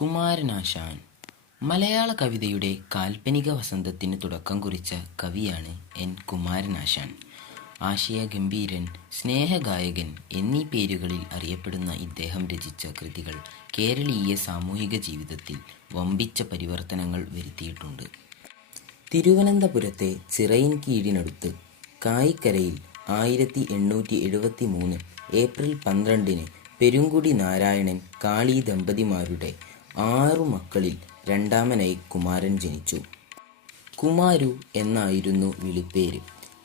കുമാരനാശാൻ. മലയാള കവിതയുടെ കാൽപ്പനിക വസന്തത്തിന് തുടക്കം കുറിച്ച കവിയാണ് എൻ. കുമാരനാശാൻ. ആശയഗംഭീരൻ സ്നേഹഗായകൻ എന്നീ പേരുകളിൽ അറിയപ്പെടുന്ന ഇദ്ദേഹം രചിച്ച കൃതികൾ കേരളീയ സാമൂഹിക ജീവിതത്തിൽ വമ്പിച്ച പരിവർത്തനങ്ങൾ വരുത്തിയിട്ടുണ്ട്. തിരുവനന്തപുരത്തെ ചിറയിൻ കീഴിനടുത്ത് കായിക്കരയിൽ ആയിരത്തി എണ്ണൂറ്റി എഴുപത്തി മൂന്ന് ഏപ്രിൽ പന്ത്രണ്ടിന് പെരുങ്കുടി നാരായണൻ കാളി ദമ്പതിമാരുടെ ആറു മക്കളിൽ രണ്ടാമനായി കുമാരൻ ജനിച്ചു. കുമാരു എന്നായിരുന്നു വിളിപ്പേര്.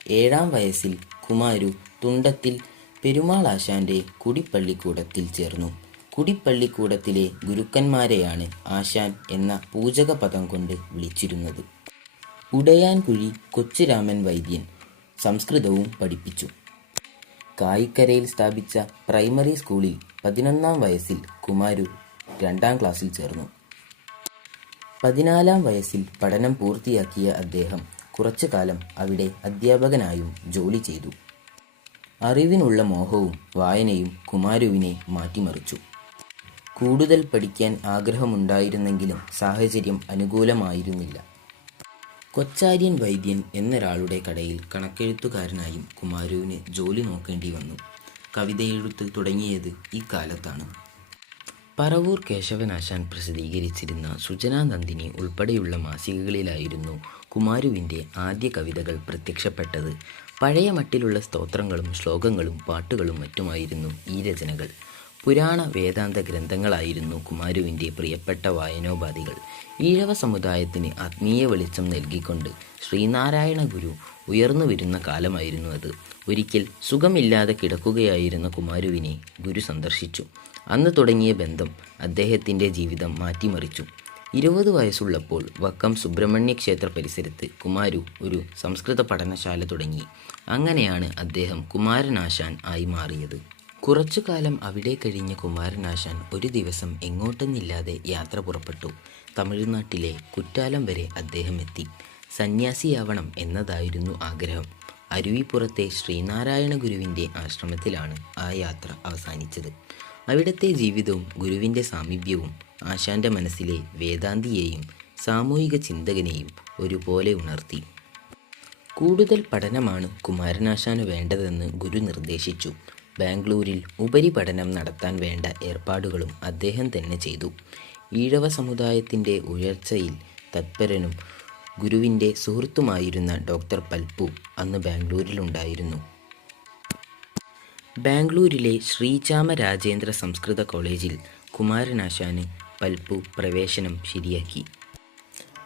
ഏഴാം വയസ്സിൽ കുമാരു തുണ്ടത്തിൽ പെരുമാളാശാന്റെ കുടിപ്പള്ളിക്കൂടത്തിൽ ചേർന്നു. കുടിപ്പള്ളിക്കൂടത്തിലെ ഗുരുക്കന്മാരെയാണ് ആശാൻ എന്ന പൂജക പദം കൊണ്ട് വിളിച്ചിരുന്നത്. ഉടയാൻകുഴി കൊച്ചുരാമൻ വൈദ്യൻ സംസ്കൃതവും പഠിപ്പിച്ചു. കായിക്കരയിൽ സ്ഥാപിച്ച പ്രൈമറി സ്കൂളിൽ പതിനൊന്നാം വയസ്സിൽ കുമാരു രണ്ടാം ക്ലാസ്സിൽ ചേർന്നു. പതിനാലാം വയസ്സിൽ പഠനം പൂർത്തിയാക്കിയ അദ്ദേഹം കുറച്ചു കാലം അവിടെ അധ്യാപകനായും ജോലി ചെയ്തു. അറിവിനുള്ള മോഹവും വായനയും കുമാരുവിനെ മാറ്റിമറിച്ചു. കൂടുതൽ പഠിക്കാൻ ആഗ്രഹമുണ്ടായിരുന്നെങ്കിലും സാഹചര്യം അനുകൂലമായിരുന്നില്ല. കൊച്ചാര്യൻ വൈദ്യൻ എന്നൊരാളുടെ കടയിൽ കണക്കെഴുത്തുകാരനായും കുമാരുവിന് ജോലി നോക്കേണ്ടി വന്നു. കവിതയെഴുത്ത് തുടങ്ങിയത് ഇക്കാലത്താണ് പറവൂർ കേശവനാശാൻ പ്രസിദ്ധീകരിച്ചിരുന്ന സുജനാ നന്ദിനി ഉൾപ്പെടെയുള്ള മാസികകളിലായിരുന്നു കുമാരുവിന്റെ ആദ്യ കവിതകൾ പ്രത്യക്ഷപ്പെട്ടത്. പഴയ മട്ടിലുള്ള സ്തോത്രങ്ങളും ശ്ലോകങ്ങളും പാട്ടുകളും മറ്റുമായിരുന്നു ഈ രചനകൾ. പുരാണ വേദാന്ത ഗ്രന്ഥങ്ങളായിരുന്നു കുമാരുവിന്റെ പ്രിയപ്പെട്ട വായനോപാധികൾ. ഈഴവ സമുദായത്തിന് ആത്മീയ വെളിച്ചം നൽകിക്കൊണ്ട് ശ്രീനാരായണ ഗുരു ഉയർന്നു വരുന്ന കാലമായിരുന്നു അത്. ഒരിക്കൽ സുഖമില്ലാതെ കിടക്കുകയായിരുന്ന കുമാരുവിനെ ഗുരു സന്ദർശിച്ചു. അന്ന് തുടങ്ങിയ ബന്ധം അദ്ദേഹത്തിന്റെ ജീവിതം മാറ്റിമറിച്ചു. ഇരുപത് വയസ്സുള്ളപ്പോൾ വക്കം സുബ്രഹ്മണ്യ ക്ഷേത്ര പരിസരത്ത് കുമാരു ഒരു സംസ്കൃത പഠനശാല തുടങ്ങി. അങ്ങനെയാണ് അദ്ദേഹം കുമാരനാശാൻ ആയി മാറിയത്. കുറച്ചു കാലം അവിടെ കഴിഞ്ഞ കുമാരനാശാൻ ഒരു ദിവസം എങ്ങോട്ടെന്നില്ലാതെ യാത്ര പുറപ്പെട്ടു. തമിഴ്നാട്ടിലെ കുറ്റാലം വരെ അദ്ദേഹം എത്തി. സന്യാസിയാവണം എന്നതായിരുന്നു ആഗ്രഹം. അരുവിപ്പുറത്തെ ശ്രീനാരായണ ഗുരുവിന്റെ ആശ്രമത്തിലാണ് ആ യാത്ര അവസാനിച്ചത്. അവിടുത്തെ ജീവിതവും ഗുരുവിന്റെ സാമീപ്യവും ആശാന്റെ മനസ്സിലെ വേദാന്തിയെയും സാമൂഹിക ചിന്തകനെയും ഒരുപോലെ ഉണർത്തി. കൂടുതൽ പഠനമാണ് കുമാരനാശാന് വേണ്ടതെന്ന് ഗുരു നിർദ്ദേശിച്ചു. ബാംഗ്ലൂരിൽ ഉപരിപഠനം നടത്താൻ വേണ്ട ഏർപ്പാടുകളും അദ്ദേഹം തന്നെ ചെയ്തു. ഈഴവ സമുദായത്തിന്റെ ഉയർച്ചയിൽ തത്പരനും ഗുരുവിന്റെ സുഹൃത്തുമായിരുന്ന ഡോക്ടർ പൽപ്പു അന്ന് ബാംഗ്ലൂരിലുണ്ടായിരുന്നു. ബാംഗ്ലൂരിലെ ശ്രീചാമ രാജേന്ദ്ര സംസ്കൃത കോളേജിൽ കുമാരനാശാന് പൽപ്പു പ്രവേശനം ശരിയാക്കി.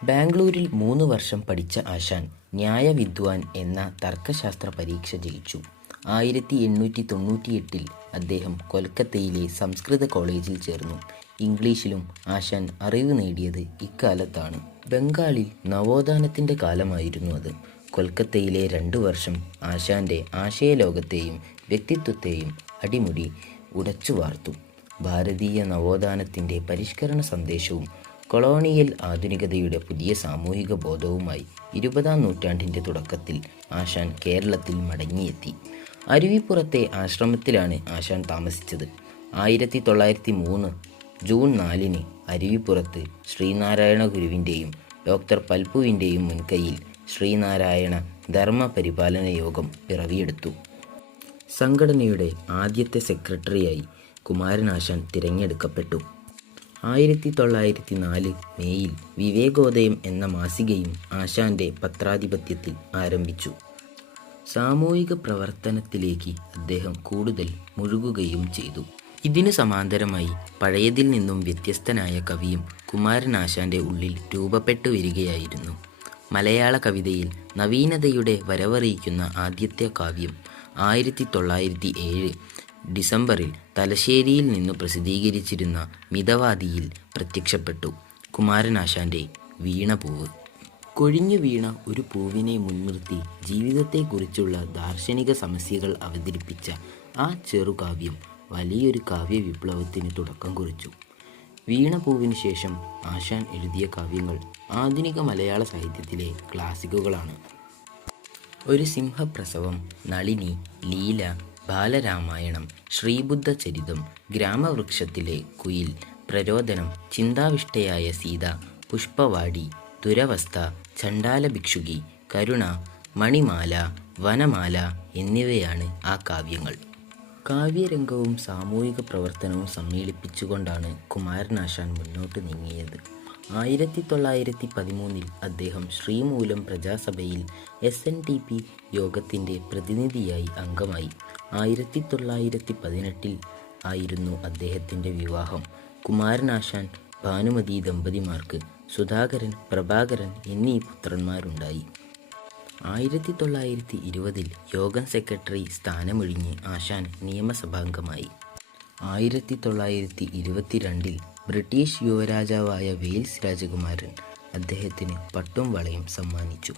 ബാംഗ്ലൂരിൽ മൂന്ന് വർഷം പഠിച്ച ആശാൻ ന്യായവിദ്വാൻ എന്ന തർക്കശാസ്ത്ര പരീക്ഷ ജയിച്ചു. ആയിരത്തി എണ്ണൂറ്റി തൊണ്ണൂറ്റിയെട്ടിൽ അദ്ദേഹം കൊൽക്കത്തയിലെ സംസ്കൃത കോളേജിൽ ചേർന്നു. ഇംഗ്ലീഷിലും ആശാൻ അറിവ് നേടിയത് ഇക്കാലത്താണ്. ബംഗാളിൽ നവോത്ഥാനത്തിന്റെ കാലമായിരുന്നു അത്. കൊൽക്കത്തയിലെ രണ്ടു വർഷം ആശാന്റെ ആശയലോകത്തെയും വ്യക്തിത്വത്തെയും അടിമുടി ഉടച്ചു വാർത്തു. ഭാരതീയ നവോത്ഥാനത്തിന്റെ പരിഷ്കരണ സന്ദേശവും കൊളോണിയൽ ആധുനികതയുടെ പുതിയ സാമൂഹിക ബോധവുമായി ഇരുപതാം നൂറ്റാണ്ടിന്റെ തുടക്കത്തിൽ ആശാൻ കേരളത്തിൽ മടങ്ങിയെത്തി. അരുവിപ്പുറത്തെ ആശ്രമത്തിലാണ് ആശാൻ താമസിച്ചത്. ആയിരത്തി തൊള്ളായിരത്തി മൂന്ന് ജൂൺ നാലിന് അരുവിപ്പുറത്ത് ശ്രീനാരായണ ഗുരുവിന്റെയും ഡോക്ടർ പൽപ്പുവിന്റെയും മുൻകൈയിൽ ശ്രീനാരായണ ധർമ്മ പരിപാലന യോഗം പിറവിയെടുത്തു. സംഘടനയുടെ ആദ്യത്തെ സെക്രട്ടറിയായി കുമാരനാശാൻ തിരഞ്ഞെടുക്കപ്പെട്ടു. ആയിരത്തി തൊള്ളായിരത്തി നാല് മേയിൽ വിവേകോദയം എന്ന മാസികയും ആശാന്റെ പത്രാധിപത്യത്തിൽ ആരംഭിച്ചു. സാമൂഹിക പ്രവർത്തനത്തിലേക്ക് അദ്ദേഹം കൂടുതൽ മുഴുകുകയും ചെയ്തു. ഇതിനു സമാന്തരമായി പഴയതിൽ നിന്നും വ്യത്യസ്തനായ കവിയും കുമാരനാശാന്റെ ഉള്ളിൽ രൂപപ്പെട്ടു വരികയായിരുന്നു. മലയാള കവിതയിൽ നവീനതയുടെ വരവറിയിക്കുന്ന ആദ്യത്തെ കാവ്യം ആയിരത്തി തൊള്ളായിരത്തി ഏഴ് ഡിസംബറിൽ തലശ്ശേരിയിൽ നിന്ന് പ്രസിദ്ധീകരിച്ചിരുന്ന മിതവാദിയിൽ പ്രത്യക്ഷപ്പെട്ടു. കുമാരനാശാന്റെ വീണപൂവ് കൊഴിഞ്ഞു വീണ ഒരു പൂവിനെ മുൻനിർത്തി ജീവിതത്തെക്കുറിച്ചുള്ള ദാർശനിക സമസ്യകൾ അവതരിപ്പിച്ച ആ ചെറുകാവ്യം വലിയൊരു കാവ്യ വിപ്ലവത്തിന് തുടക്കം കുറിച്ചു. വീണപൂവിന് ശേഷം ആശാൻ എഴുതിയ കാവ്യങ്ങൾ ആധുനിക മലയാള സാഹിത്യത്തിലെ ക്ലാസിക്കുകളാണ്. ഒരു സിംഹപ്രസവം നളിനി ലീല ബാലരാമായണം ശ്രീബുദ്ധ ചരിതം ഗ്രാമവൃക്ഷത്തിലെ കുയിൽ പ്രരോദനം ചിന്താവിഷ്ടയായ സീത പുഷ്പവാടി ദുരവസ്ഥ ചണ്ടാല ഭിക്ഷുകി കരുണ മണിമാല വനമാല എന്നിവയാണ് ആ കാവ്യങ്ങൾ. കാവ്യരംഗവും സാമൂഹിക പ്രവർത്തനവും സമ്മേളിപ്പിച്ചുകൊണ്ടാണ് കുമാരനാശാൻ മുന്നോട്ട് നീങ്ങിയത്. ആയിരത്തി തൊള്ളായിരത്തി പതിമൂന്നിൽ അദ്ദേഹം ശ്രീമൂലം പ്രജാസഭയിൽ എസ് എൻ ടി പി യോഗത്തിന്റെ പ്രതിനിധിയായി അംഗമായി. ആയിരത്തി തൊള്ളായിരത്തി പതിനെട്ടിൽ ആയിരുന്നു അദ്ദേഹത്തിന്റെ വിവാഹം. കുമാരനാശാൻ ഭാനുമതി ദമ്പതിമാർക്ക് സുധാകരൻ പ്രഭാകരൻ എന്നീ പുത്രന്മാരുണ്ടായി. ആയിരത്തി തൊള്ളായിരത്തി ഇരുപതിൽ യോഗം സെക്രട്ടറി സ്ഥാനമൊഴിഞ്ഞ് ആശാൻ നിയമസഭാംഗമായി. ആയിരത്തി തൊള്ളായിരത്തി ഇരുപത്തിരണ്ടിൽ ബ്രിട്ടീഷ് യുവരാജാവായ വെയിൽസ് രാജകുമാരൻ അദ്ദേഹത്തിന് പട്ടും വളയും സമ്മാനിച്ചു.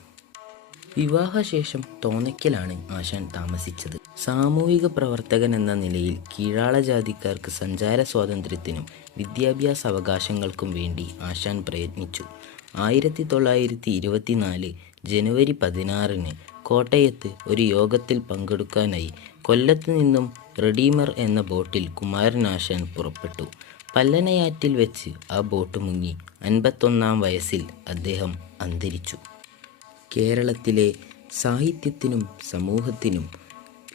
വിവാഹശേഷം തോന്നയ്ക്കലാണ് ആശാൻ താമസിച്ചത്. സാമൂഹിക പ്രവർത്തകൻ എന്ന നിലയിൽ കീഴാള ജാതിക്കാർക്ക് സഞ്ചാര സ്വാതന്ത്ര്യത്തിനും വിദ്യാഭ്യാസ അവകാശങ്ങൾക്കും വേണ്ടി ആശാൻ പ്രയത്നിച്ചു. ആയിരത്തി തൊള്ളായിരത്തി ഇരുപത്തിനാല് ജനുവരി പതിനാറിന് കോട്ടയത്ത് ഒരു യോഗത്തിൽ പങ്കെടുക്കാനായി കൊല്ലത്ത് നിന്നും റെഡീമർ എന്ന ബോട്ടിൽ കുമാരനാശാൻ പുറപ്പെട്ടു. പല്ലനയാറ്റിൽ വെച്ച് ആ ബോട്ട് മുങ്ങി അൻപത്തൊന്നാം വയസ്സിൽ അദ്ദേഹം അന്തരിച്ചു. കേരളത്തിലെ സാഹിത്യത്തിനും സമൂഹത്തിനും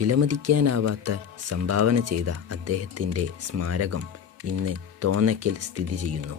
വിലമതിക്കാനാവാത്ത സംഭാവന ചെയ്ത അദ്ദേഹത്തിന്റെ സ്മാരകം ഇന്ന് തോന്നയ്ക്കൽ സ്ഥിതി ചെയ്യുന്നു.